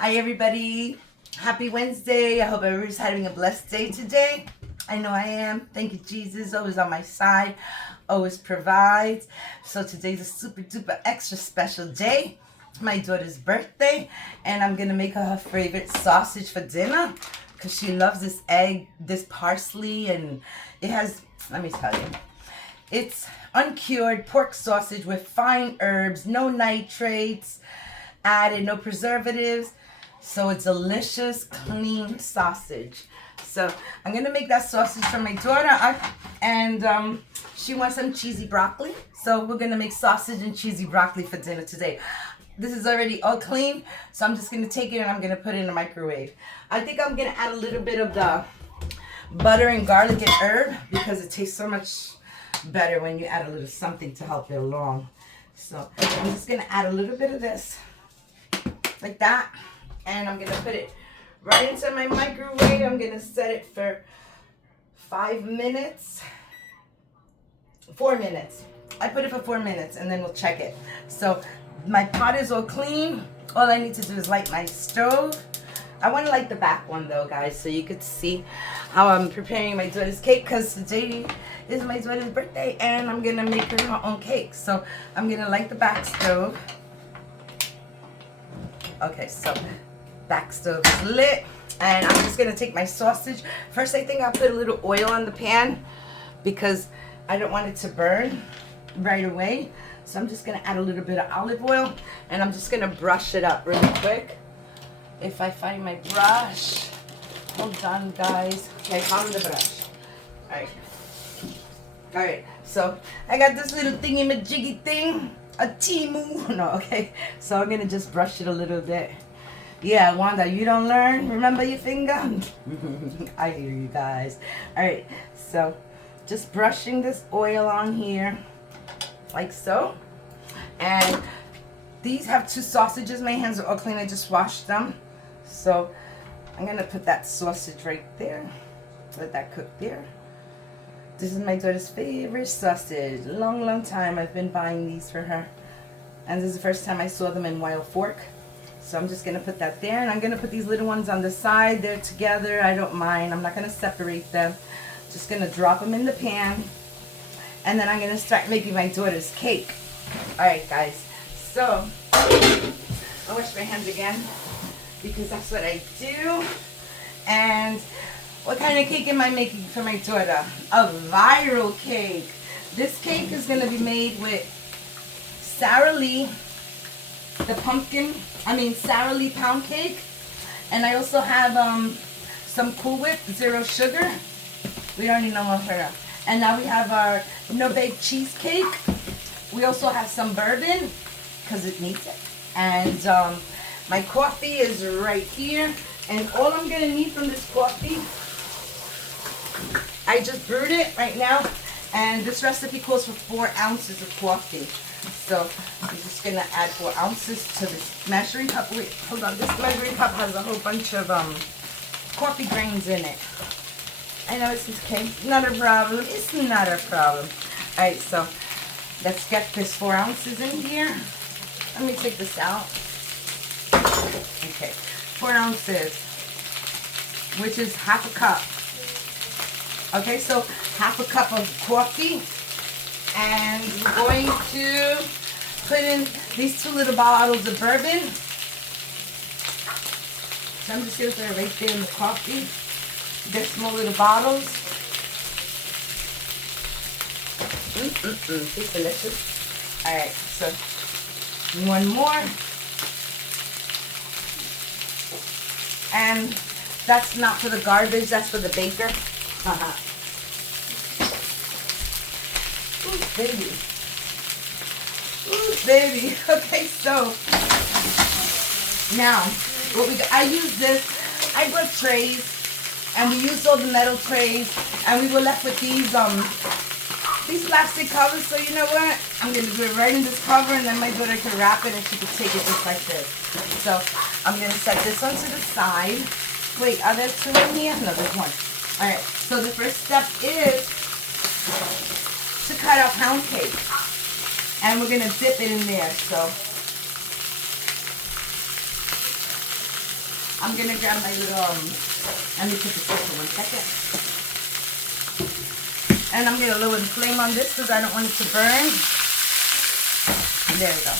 Hi everybody. Happy Wednesday. I hope everybody's having a blessed day today. I know I am. Thank you, Jesus. Always on my side. Always provides. So today's a super duper extra special day. My daughter's birthday. And I'm going to make her favorite sausage for dinner. Because she loves this egg, this parsley. And it has, let me tell you. It's uncured pork sausage with fine herbs. No nitrates added. No preservatives. So it's delicious, clean sausage. So I'm going to make that sausage for my daughter. And she wants some cheesy broccoli. So we're going to make sausage and cheesy broccoli for dinner today. This is already all clean. So I'm just going to take it and I'm going to put it in the microwave. I think I'm going to add a little bit of the butter and garlic and herb because it tastes so much better when you add a little something to help it along. So I'm just going to add a little bit of this like that. And I'm going to put it right into my microwave. I'm going to set it for 5 minutes. 4 minutes. I put it for 4 minutes and then we'll check it. So my pot is all clean. All I need to do is light my stove. I want to light the back one though, guys, so you could see how I'm preparing my daughter's cake because today is my daughter's birthday and I'm going to make her own cake. So I'm going to light the back stove. Okay, so back stove is lit and I'm just gonna take my sausage. First, I think I'll put a little oil on the pan because I don't want it to burn right away. So I'm just gonna add a little bit of olive oil and I'm just gonna brush it up really quick. If I find my brush, hold on guys. Okay, I found the brush. All right, so I got this little thingy-majiggy thing, a Timu. No, okay, so I'm gonna just brush it a little bit. Yeah, Wanda, you don't learn? Remember your finger? I hear you guys. All right, so just brushing this oil on here, like so. And these have 2 sausages. My hands are all clean. I just washed them. So I'm going to put that sausage right there. Let that cook there. This is my daughter's favorite sausage. Long, long time I've been buying these for her. And this is the first time I saw them in Wild Fork. So I'm just going to put that there. And I'm going to put these little ones on the side. They're together. I don't mind. I'm not going to separate them. Just going to drop them in the pan. And then I'm going to start making my daughter's cake. Alright guys. So, I'll wash my hands again. Because that's what I do. And what kind of cake am I making for my daughter? A viral cake. This cake is going to be made with Sara Lee. The Sara Lee pound cake. And I also have some Cool Whip, 0 sugar. We already know what her. And now we have our no-bake cheesecake. We also have some bourbon, because it needs it. And my coffee is right here. And all I'm going to need from this coffee, I just brewed it right now. And this recipe calls for 4 ounces of coffee. So I'm just going to add 4 ounces to this measuring cup. Wait, hold on. This measuring cup has a whole bunch of coffee grains in it. I know it's okay. Not a problem. It's not a problem. All right, so let's get this 4 ounces in here. Let me take this out. Okay, 4 ounces, which is half a cup. Okay, so half a cup of coffee. And we're going to put in these 2 little bottles of bourbon. So I'm just going to put it right there in the coffee. They're small little bottles. It's delicious. Alright, so 1 more. And that's not for the garbage, that's for the baker. Ooh, baby. Ooh, baby. Okay, so now what we do, I use this. I brought trays, and we used all the metal trays, and we were left with these plastic covers. So you know what? I'm gonna do it right in this cover, and then my daughter can wrap it, and she can take it just like this. So I'm gonna set this one to the side. Wait, are there 2 in here? No, there's 1. All right. So the first step is to cut our pound cake. And we're going to dip it in there. So I'm gonna grab my little, let me put this in for 1 second. And I'm gonna lower the flame on this because I don't want it to burn. There we go.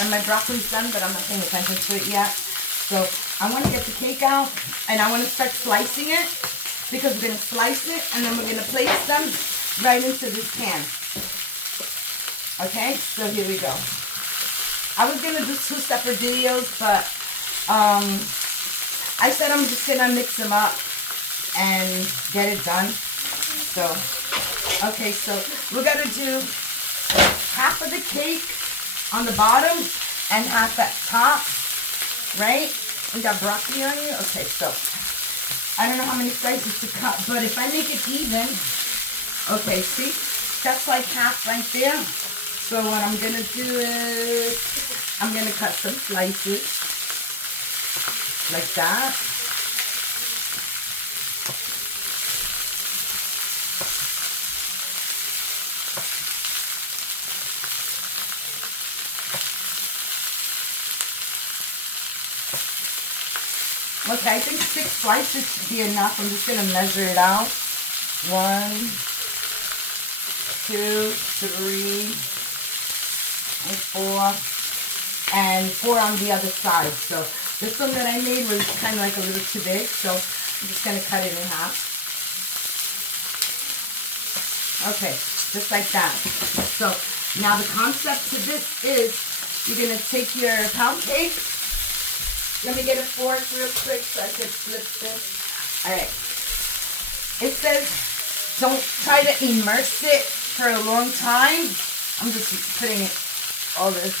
And my broccoli's done, but I'm not paying attention to it yet. So I want to get the cake out, and I want to start slicing it because we're gonna slice it, and then we're gonna place them right into this pan. Okay, so here we go. I was gonna do 2 separate videos, but I said I'm just gonna mix them up and get it done. So, okay, so we're gonna do half of the cake on the bottom and half at top, right? We got broccoli on here. Okay, so I don't know how many slices to cut, but if I make it even, okay, see, that's like half right there. So what I'm gonna do is I'm gonna cut some slices like that. Okay, I think 6 slices should be enough. I'm just gonna measure it out. 1, 2, 3, and 4, and 4 on the other side. So this one that I made was kind of like a little too big, so I'm just gonna cut it in half. Okay, just like that. So now the concept to this is you're gonna take your pound cake. Let me get a fork real quick so I can flip this. All right. It says don't try to immerse it for a long time. I'm just putting it all this.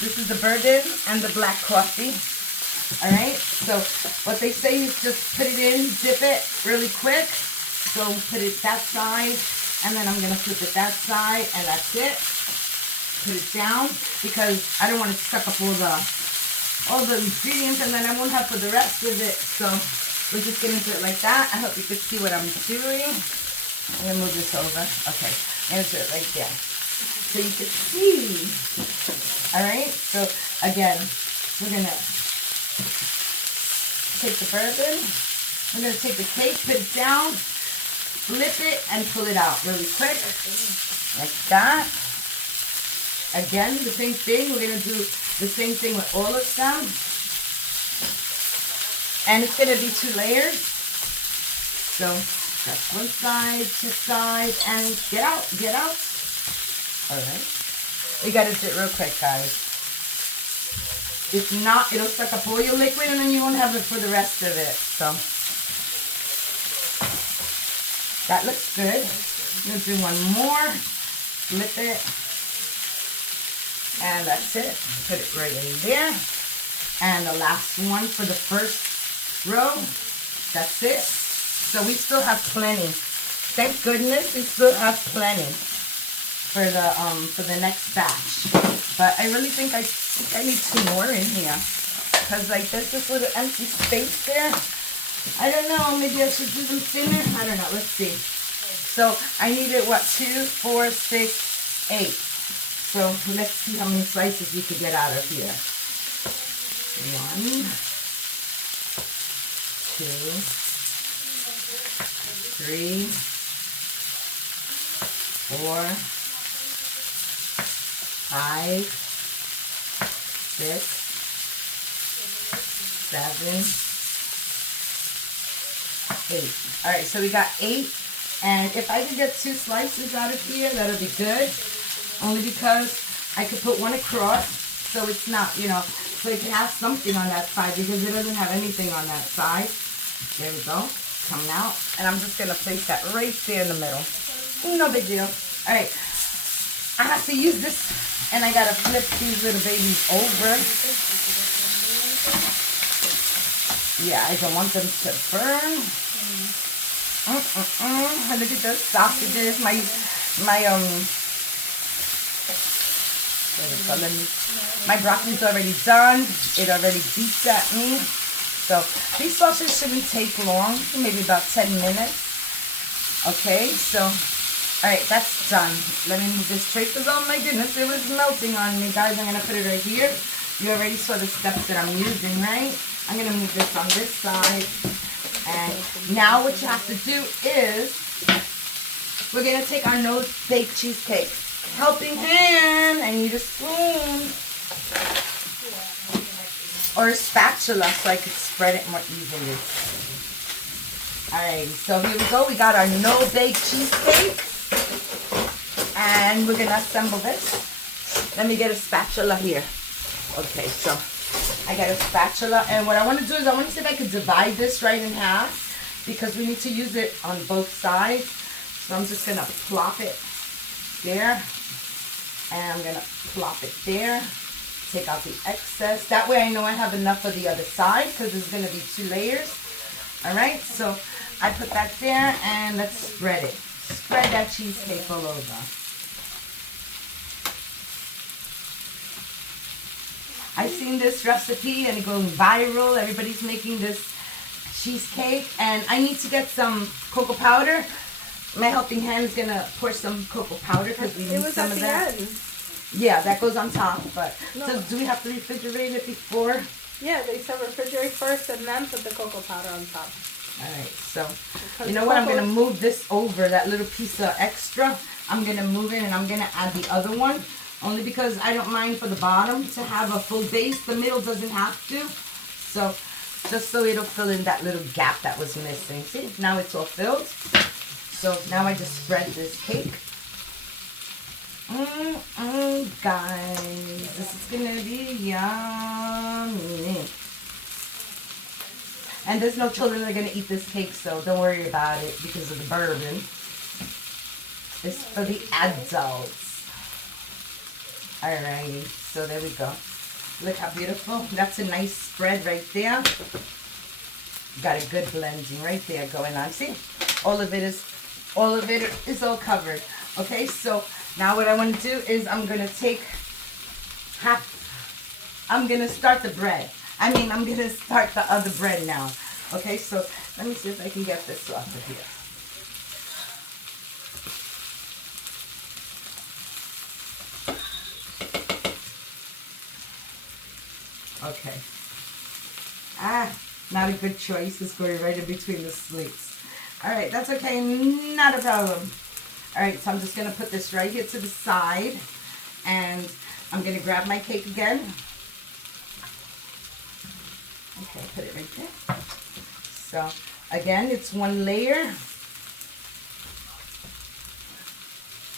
This is the bourbon and the black coffee. All right. So what they say is just put it in, dip it really quick. So put it that side, and then I'm gonna flip it that side, and that's it. Put it down because I don't want to suck up all the ingredients, and then I won't have for the rest of it. So we're just gonna do it like that. I hope you can see what I'm doing. I'm gonna move this over. Okay, I'm gonna do it right there so you can see. All right. So again, we're gonna take the bourbon. We're gonna take the cake, put it down, flip it, and pull it out really quick, like that. Again, the same thing. We're gonna do the same thing with all of them. And it's gonna be 2 layers. So that's one side, 2 sides, and get out, get out. All right. We gotta do it real quick, guys. If not, it'll suck up all your liquid, and then you won't have it for the rest of it. So that looks good. I'm gonna do one more. Flip it. And that's it. Put it right in there. And the last one for the first row. That's it. So we still have plenty. Thank goodness we still have plenty for the next batch. But I really think I need 2 more in here. Because like there's this little empty space there. I don't know, maybe I should do them thinner. I don't know. Let's see. So I needed what, 2, 4, 6, 8. So let's see how many slices we could get out of here. 1, 2, 3, 4, 5, 6, 7, 8. All right, so we got 8. And if I could get 2 slices out of here, that'll be good. Only because I could put one across, so it's not, you know, so it can have something on that side because it doesn't have anything on that side. There we go. Coming out. And I'm just going to place that right there in the middle. No big deal. All right. I have to use this, and I got to flip these little babies over. Yeah, I don't want them to burn. Look at those sausages. My broccoli's already done. It already beeps at me. So these sausages shouldn't take long, maybe about 10 minutes. Okay, so, all right, that's done. Let me move this tray because, oh my goodness, it was melting on me, guys. I'm going to put it right here You already saw the steps that I'm using, right? I'm going to move this on this side. And now what you have to do is we're going to take our no-bake cheesecake. Helping hand. I need a spoon. Or a spatula so I could spread it more evenly. Alright, so here we go. We got our no-bake cheesecake. And we're going to assemble this. Let me get a spatula here. Okay, so I got a spatula. And what I want to do is I want to see if I could divide this right in half. Because we need to use it on both sides. So I'm just going to plop it there. And I'm going to plop it there. Take out the excess. That way I know I have enough for the other side because there's going to be 2 layers. Alright, so I put that there and let's spread it. Spread that cheesecake all over. I've seen this recipe and it goes viral. Everybody's making this cheesecake and I need to get some cocoa powder. My helping hand is going to pour some cocoa powder because we need some of that. Yeah, that goes on top, but no. So do we have to refrigerate it before? Yeah, they said refrigerate first and then put the cocoa powder on top. Alright, so you know what? I'm going to move this over, that little piece of extra. I'm going to move it and I'm going to add the other one. Only because I don't mind for the bottom to have a full base. The middle doesn't have to. So, just so it'll fill in that little gap that was missing. See, now it's all filled. So, now I just spread this cake. Guys, this is going to be yummy. And there's no children that are going to eat this cake, so don't worry about it because of the bourbon. It's for the adults. Alrighty, so there we go. Look how beautiful. That's a nice spread right there. Got a good blending right there going on. See, all of it is all covered. Okay, so now what I want to do is I'm going to take I'm going to start the bread. I'm going to start the other bread now. Okay, so let me see if I can get this off of here. Okay. Not a good choice. It's going right in between the slits. Alright, that's okay. Not a problem. Alright, so I'm just going to put this right here to the side. And I'm going to grab my cake again. Okay, put it right there. So, again, it's 1 layer.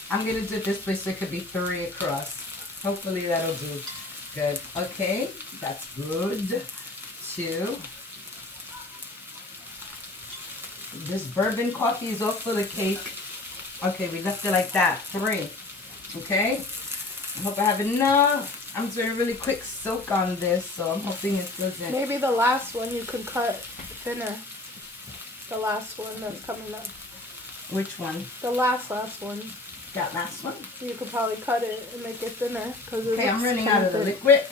I'm going to do it this way so it could be 3 across. Hopefully that'll do. Good. Okay, that's good. 2. This bourbon coffee is all full of cake. Okay, we left it like that. 3. Okay. I hope I have enough. I'm doing a really quick soak on this, so I'm hoping it doesn't. Maybe the last one you could cut thinner. The last one that's coming up. Which one? The last one. That last one? You could probably cut it and make it thinner. Okay, I'm running out of the liquid.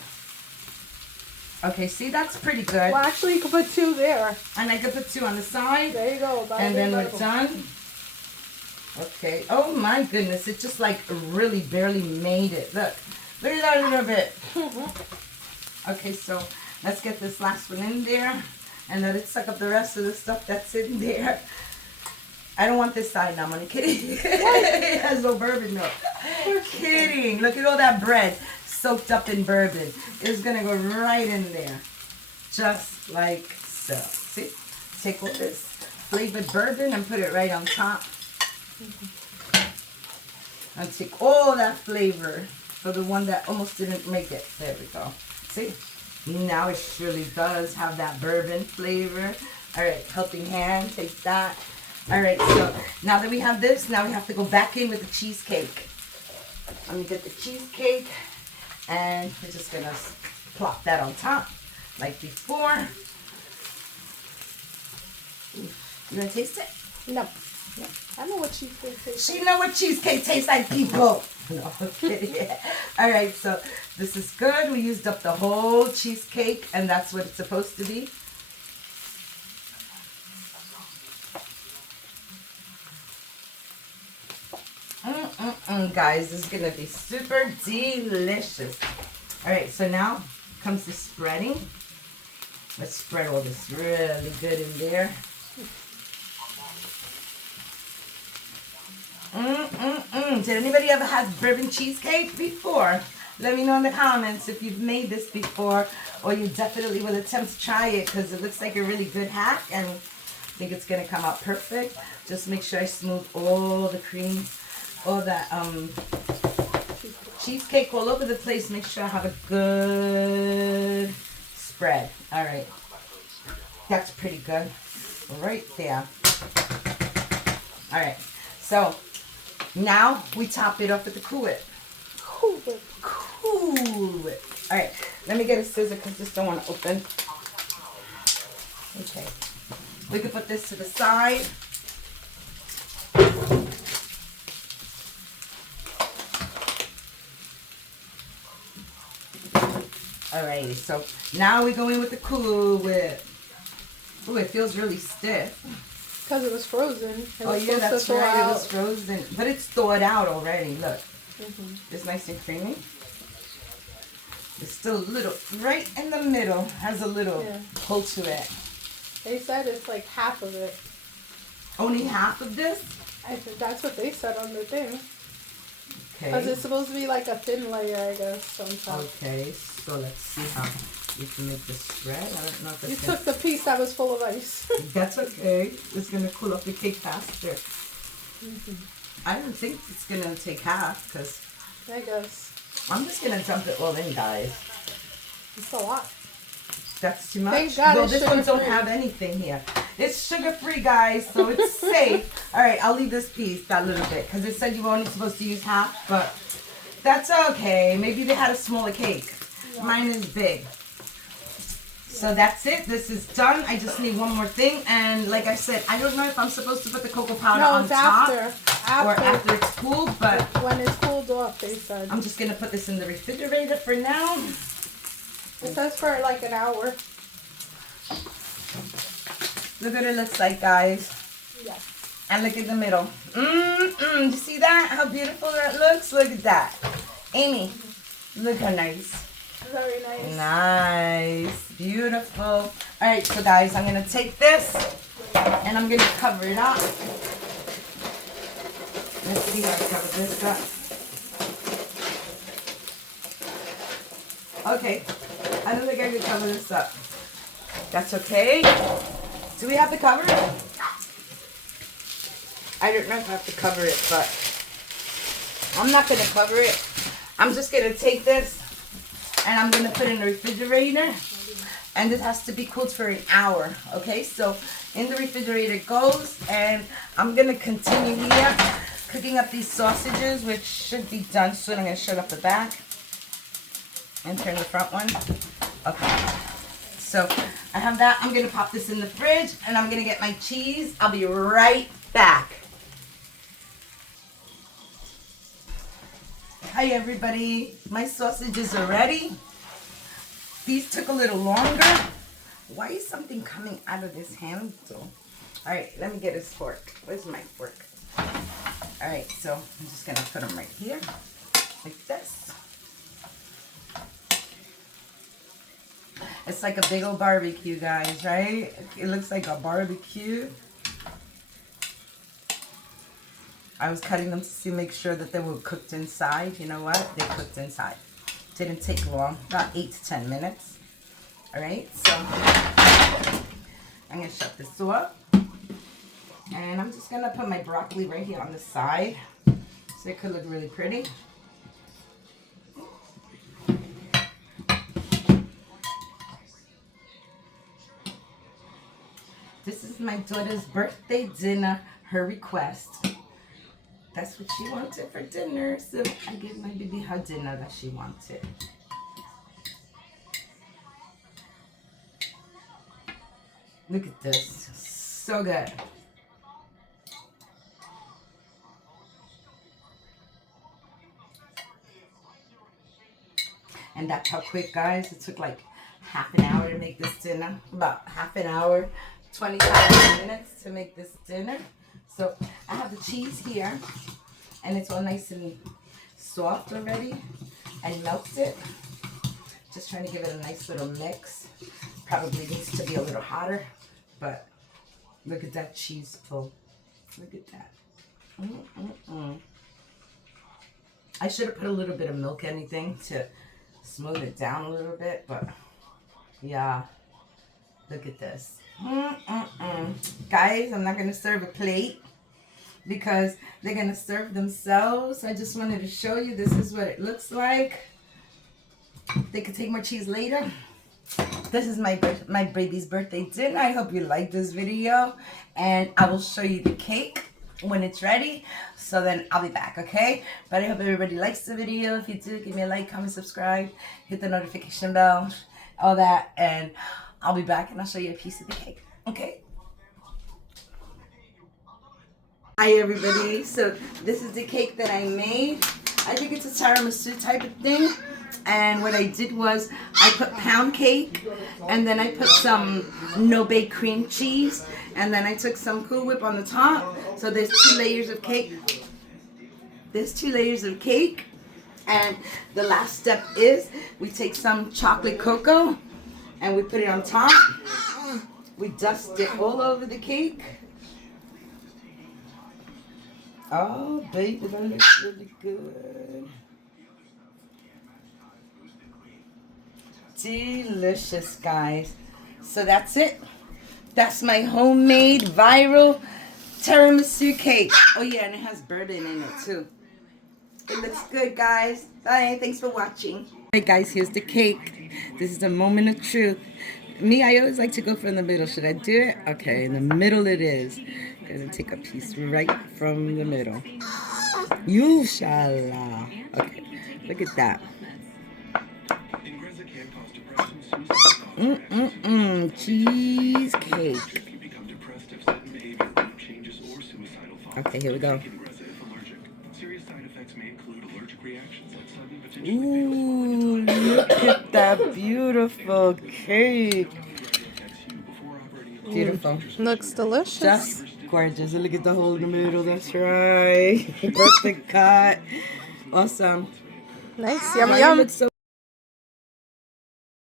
Okay, see, that's pretty good. Well, actually, you could put 2 there. And I could put 2 on the side. There you go. And then we're done. Okay. Oh, my goodness. It just, like, really barely made it. Look. Look at that a little bit. Okay, so let's get this last one in there. And let it suck up the rest of the stuff that's in there. I don't want this side now, I'm only kidding. It has no bourbon milk. Kidding. Look at all that bread soaked up in bourbon. It's going to go right in there. Just like so. See? Take all this flavored bourbon and put it right on top. And take all that flavor for the one that almost didn't make it. There we go. See? Now it surely does have that bourbon flavor. All right, helping hand. Take that. Alright, so now that we have this, now we have to go back in with the cheesecake. Let me get the cheesecake, and we're just going to plop that on top, like before. You want to taste it? No. I know what cheesecake tastes like. She know what cheesecake tastes like, people. No, okay. Alright, so this is good. We used up the whole cheesecake, and that's what it's supposed to be. Guys, this is going to be super delicious. Alright, so now comes to spreading. Let's spread all this really good in there. Did anybody ever have bourbon cheesecake before? Let me know in the comments if you've made this before, or you definitely will attempt to try it, because it looks like a really good hack and I think it's going to come out perfect. Just make sure I smooth all the cream, all that cheesecake all over the place. Make sure I have a good spread. All right. That's pretty good. Right there. All right. So now we top it up with the Cool Whip. Cool Whip. Cool Whip. All right. Let me get a scissor because this don't want to open. Okay. We can put this to the side. Alrighty, so now we go in with the Cool Whip. Oh, it feels really stiff. Because it was frozen. Oh yeah, that's right. It was frozen, but it's thawed out already. Look, it's nice and creamy. It's still a little right in the middle. Has a little pull to it. They said it's like half of it. Only half of this? I think that's what they said on the thing. Okay. Because it's supposed to be like a thin layer, I guess, on top. Okay, so let's see how we can make this spread. I don't know if You that's took the piece that was full of ice. That's okay. It's going to cool off the cake faster. I don't think it's going to take half, because I guess. I'm just going to dump it all in, guys. It's a lot. That's too much. Thank God well, it's this one don't sugar-free. have anything here. It's sugar-free, guys, so it's safe. All right, I'll leave this piece, that little bit, because it said you were only supposed to use half, but that's okay. Maybe they had a smaller cake. Yeah. Mine is big. So that's it. This is done. I just need one more thing. And like I said, I don't know if I'm supposed to put the cocoa powder on top or after it's cooled, but when it's cooled off, they said. I'm just going to put this in the refrigerator for now. It says for like an hour. Look what it looks like, guys. Yeah. And look at the middle. You see that? How beautiful that looks? Look at that. Amy, look how nice. Very nice. Nice. Beautiful. All right, so guys, I'm going to take this and I'm going to cover it up. Let's see how I cover this up. Okay. I don't think I can cover this up. That's okay. Do we have to cover it? I don't know if I have to cover it, but I'm not going to cover it. I'm just going to take this and I'm going to put it in the refrigerator. And this has to be cooled for an hour. Okay, so in the refrigerator it goes. And I'm going to continue here cooking up these sausages, which should be done soon. I'm going to shut up the back and turn the front one. Okay. So I have that. I'm going to pop this in the fridge and I'm going to get my cheese. I'll be right back. Hi everybody. My sausages are ready. These took a little longer. Why is something coming out of this handle? Alright, let me get his fork. Where's my fork? Alright, so I'm just going to put them right here. Like this. It's like a big old barbecue, guys, right? It looks like a barbecue. I was cutting them to make sure that they were cooked inside. You know what? They cooked inside. Didn't take long, about 8 to 10 minutes. All right, so I'm gonna shut this up. And I'm just gonna put my broccoli right here on the side so it could look really pretty. This is my daughter's birthday dinner, her request. That's what she wanted for dinner, so I gave my baby her dinner that she wanted. Look at this, so good. And that's how quick, guys. It took like half an hour to make this dinner. About half an hour, 25 minutes to make this dinner. So I have the cheese here, and it's all nice and soft already. I melted it. Just trying to give it a nice little mix. Probably needs to be a little hotter, but look at that cheese pull. Look at that. I should have put a little bit of milk, anything, to smooth it down a little bit, but yeah, look at this. Guys, I'm not going to serve a plate because they're going to serve themselves. I just wanted to show you this is what it looks like. They could take more cheese later. This is my baby's birthday dinner. I hope you like this video, and I will show you the cake when it's ready. So then I'll be back, okay? But I hope everybody likes the video. If you do, give me a like, comment, subscribe, hit the notification bell, all that, and I'll be back and I'll show you a piece of the cake, okay? Hi everybody, so this is the cake that I made. I think it's a tiramisu type of thing. And what I did was I put pound cake, and then I put some no-bake cream cheese, and then I took some Cool Whip on the top. So there's 2 layers of cake. There's 2 layers of cake. And the last step is we take some chocolate cocoa and we put it on top. We dust it all over the cake. Oh, baby, that looks really good. Delicious, guys. So that's it. That's my homemade viral tiramisu cake. Oh yeah, and it has bourbon in it too. It looks good, guys. Bye. Thanks for watching. Hey guys, here's the cake. This is a moment of truth. Me, I always like to go from the middle. Should I do it? Okay, in the middle it is. I'm gonna take a piece right from the middle. You shall. Okay, look at that. Cheesecake. Okay, here we go. Ooh, look at that beautiful cake. Beautiful. Looks delicious. Just gorgeous. Look at the hole in the middle. That's right. Perfect cut. Awesome. Nice. Yum, yum.